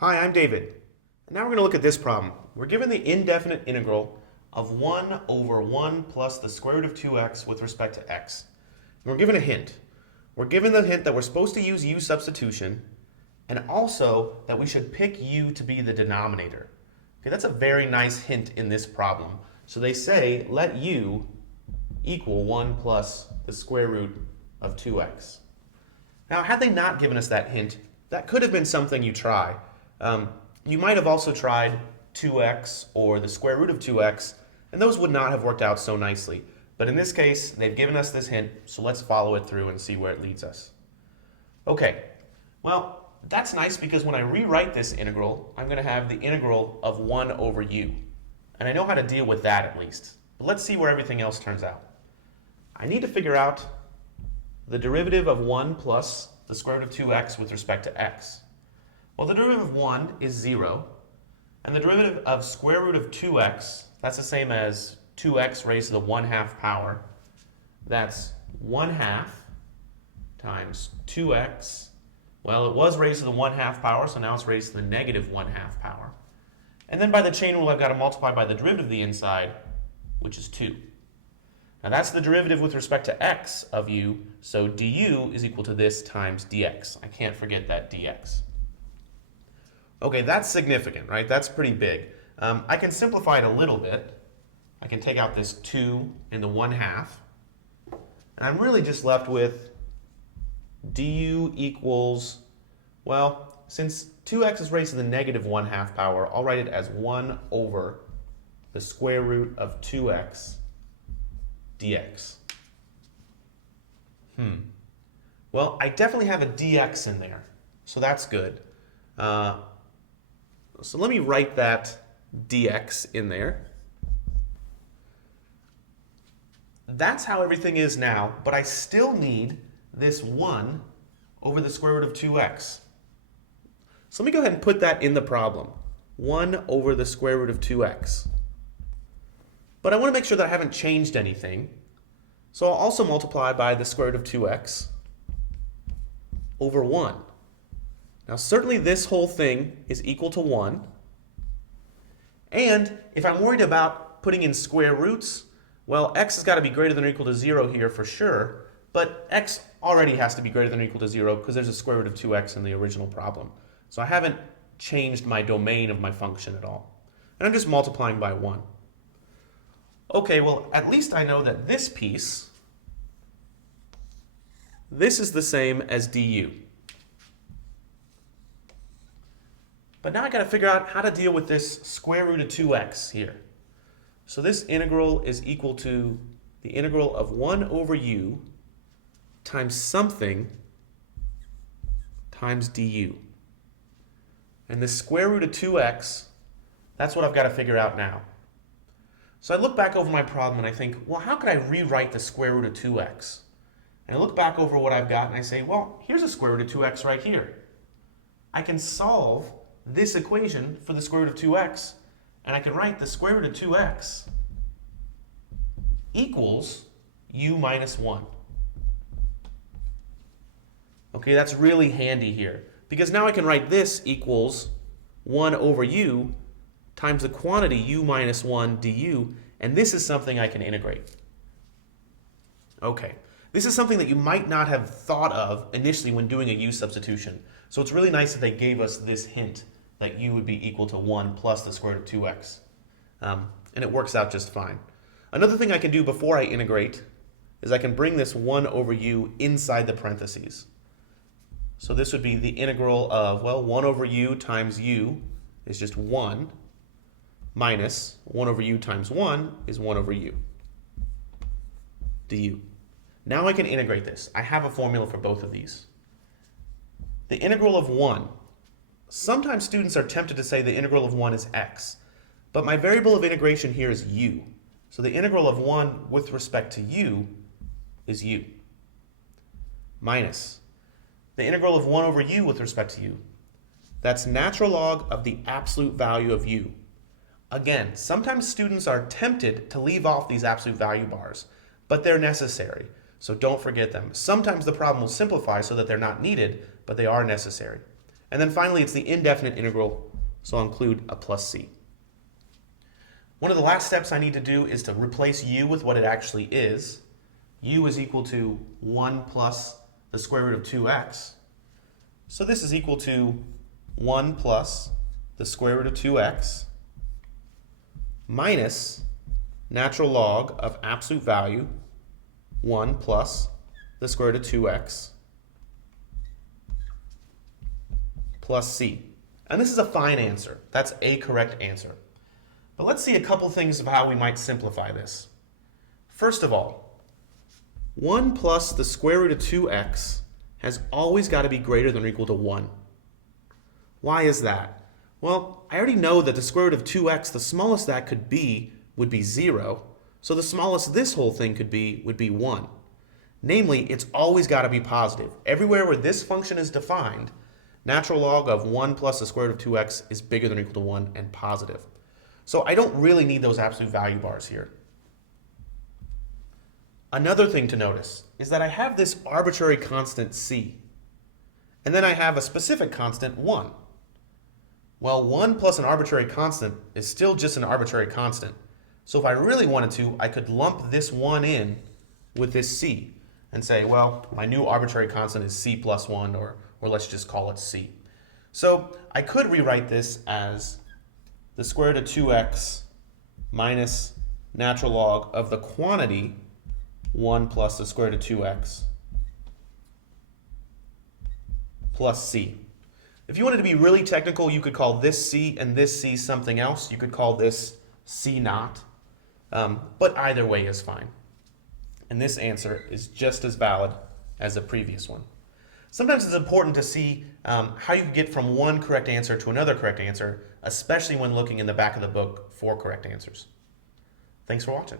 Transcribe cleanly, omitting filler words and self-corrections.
Hi, I'm David. And now we're going to look at this problem. We're given the indefinite integral of 1 over 1 plus the square root of 2x with respect to x. And we're given a hint. We're given the hint that we're supposed to use u substitution and also that we should pick u to be the denominator. Okay, that's a very nice hint in this problem. So they say let u equal 1 plus the square root of 2x. Now, had they not given us that hint, that could have been something you try. You might have also tried 2x or the square root of 2x, and those would not have worked out so nicely. But in this case, they've given us this hint, so let's follow it through and see where it leads us. Okay, well, that's nice because when I rewrite this integral, I'm going to have the integral of 1 over u. And I know how to deal with that at least. But let's see where everything else turns out. I need to figure out the derivative of 1 plus the square root of 2x with respect to x. Well, the derivative of 1 is 0, and the derivative of square root of 2x, that's the same as 2x raised to the 1/2 power. That's 1/2 times 2x. Well, it was raised to the 1/2 power, so now it's raised to the negative 1/2 power. And then by the chain rule, I've got to multiply by the derivative of the inside, which is 2. Now that's the derivative with respect to x of u, so du is equal to this times dx. I can't forget that dx. Okay, that's significant, right? That's pretty big. I can simplify it a little bit. I can take out this 2 and the 1/2. And I'm really just left with du equals, well, since 2x is raised to the negative 1/2 power, I'll write it as 1 over the square root of 2x dx. Well, I definitely have a dx in there, so that's good. So let me write that dx in there. That's how everything is now, but I still need this 1 over the square root of 2x. So let me go ahead and put that in the problem. 1 over the square root of 2x. But I want to make sure that I haven't changed anything. So I'll also multiply by the square root of 2x over 1. Now certainly this whole thing is equal to 1. And if I'm worried about putting in square roots, well, x has got to be greater than or equal to 0 here for sure. But x already has to be greater than or equal to 0 because there's a square root of 2x in the original problem. So I haven't changed my domain of my function at all. And I'm just multiplying by 1. Okay, well, at least I know that this piece, this is the same as du. But now I got to figure out how to deal with this square root of 2x here. So this integral is equal to the integral of 1 over u times something times du. And the square root of 2x, that's what I've got to figure out now. So I look back over my problem and I think, well, how could I rewrite the square root of 2x? And I look back over what I've got and I say, well, here's a square root of 2x right here. I can solve this equation for the square root of 2x, and I can write the square root of 2x equals u minus 1. Okay, that's really handy here, because now I can write this equals 1 over u times the quantity u minus 1 du, and this is something I can integrate. Okay, this is something that you might not have thought of initially when doing a u substitution. So it's really nice that they gave us this hint that u would be equal to 1 plus the square root of 2x. And it works out just fine. Another thing I can do before I integrate is I can bring this 1 over u inside the parentheses. So this would be the integral of, well, 1 over u times u is just 1 minus 1 over u times 1 is 1 over u du. Now I can integrate this. I have a formula for both of these. The integral of 1. Sometimes students are tempted to say the integral of 1 is x, but my variable of integration here is u. So the integral of 1 with respect to u is u. Minus the integral of 1 over u with respect to u. That's natural log of the absolute value of u. Again, sometimes students are tempted to leave off these absolute value bars, but they're necessary. So don't forget them. Sometimes the problem will simplify so that they're not needed, but they are necessary. And then finally, it's the indefinite integral, so I'll include a plus c. One of the last steps I need to do is to replace u with what it actually is. U is equal to 1 plus the square root of 2x. So this is equal to 1 plus the square root of 2x minus natural log of absolute value 1 plus the square root of 2x plus c. And this is a fine answer. That's a correct answer. But let's see a couple things of how we might simplify this. First of all, 1 plus the square root of 2x has always got to be greater than or equal to 1. Why is that? Well, I already know that the square root of 2x, the smallest that could be, would be 0. So the smallest this whole thing could be would be 1. Namely, it's always got to be positive. Everywhere where this function is defined, natural log of 1 plus the square root of 2x is bigger than or equal to 1 and positive. So I don't really need those absolute value bars here. Another thing to notice is that I have this arbitrary constant c, and then I have a specific constant 1. Well, 1 plus an arbitrary constant is still just an arbitrary constant. So if I really wanted to, I could lump this 1 in with this c and say, well, my new arbitrary constant is c plus 1, or let's just call it c. So I could rewrite this as the square root of 2x minus natural log of the quantity 1 plus the square root of 2x plus c. If you wanted to be really technical, you could call this c and this c something else. You could call this c naught, but either way is fine. And this answer is just as valid as the previous one. Sometimes it's important to see how you can get from one correct answer to another correct answer, especially when looking in the back of the book for correct answers. Thanks for watching.